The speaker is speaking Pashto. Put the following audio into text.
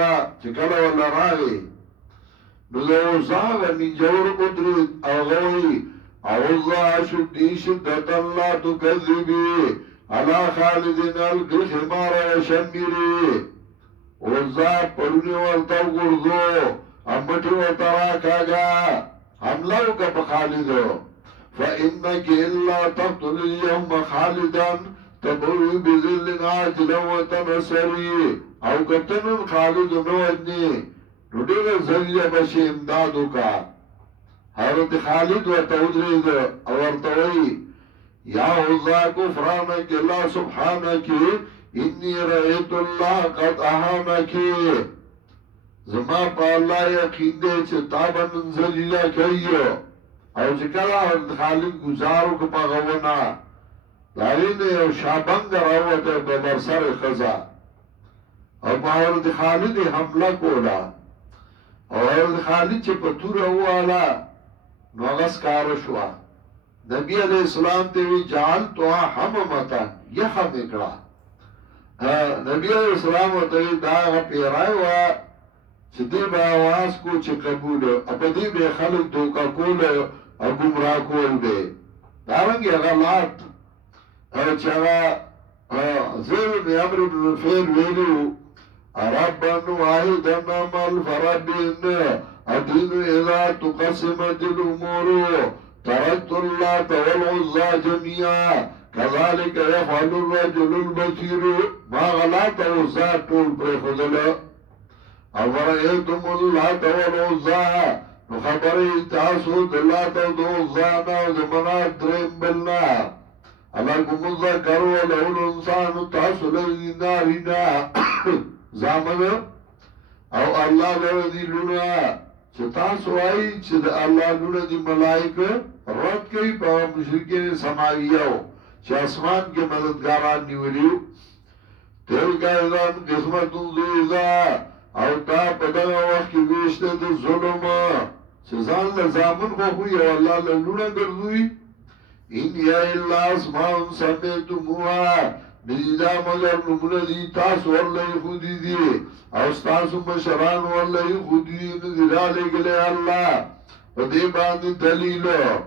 وا چې کله ولا راغی نو د عزا من جور قدرت اغوی عزا شدی شدت لا تکذبی علا خالدین القی خمار وشمری عزا پرونی ورطاو گردو امتی ورطرا کاگا حملو کا بخالدو فإنك إلا تقتل اليوم خالدا تبوي بذل عاجلا وتنصري او کتنن خالد نوجنی نو دیر زلیه بشی امدادو کا حضرت خالد و تودرید او ارتوی یا عزا کفرانک اللہ سبحانکی انی رأیت اللہ قد احانکی زما پا اللہ یقین دے چه تابن زلیه کئیو او چې کله حضرت خالد گزارو که پا غونا دارین یو شابنگ راوته ببرسر خزا او پا حضرت خالد حمله کولا او حضرت خالد چه پا تور اوالا نو اغس کار شوا نبی علیہ السلام تیوی جعلتوها حممتا یخم اکڑا نبی علیہ السلام تیوی داغ پیرائی و چه دی با آواز کو چه قبولو اپا دی بے خلق دوکا کولو او گمراه کول بے دارنگی اغلات او چاگا ظلم امر بن الفیل ویلو ربا واحدا عمل فربین الدین اذا تقسمت الامور تركت الله والعزى جميعا كذلك يفعل الرجل البصير ما غلط عزى طول برخدل افرأيتم اللات والعزى نخبري تاسو دلات والعزى وزمنات درم بلنا ألكم الذكر وله الإنسان تاسو لذي نارنا زامن او الله لذي لنا چه تاسو آئی چه ده اللہ لونه دی ملائک رد کئی پا مشرکین سماویو چه اسمان کے مددگاران نیولیو تلکا ازان قسمتون دیزا او تا پدغا وقت کی ویشته ده ظلم چه زان لزامن خوخوی او اللہ لونه گردوی این یا اللہ اسمان سمیتموها ندیدا مگر نمونه دی تاسو واللہی خودی دی او ستاسو مشران واللہی خودی دی ندیدا لگلے اللہ و دی باندی دلیلو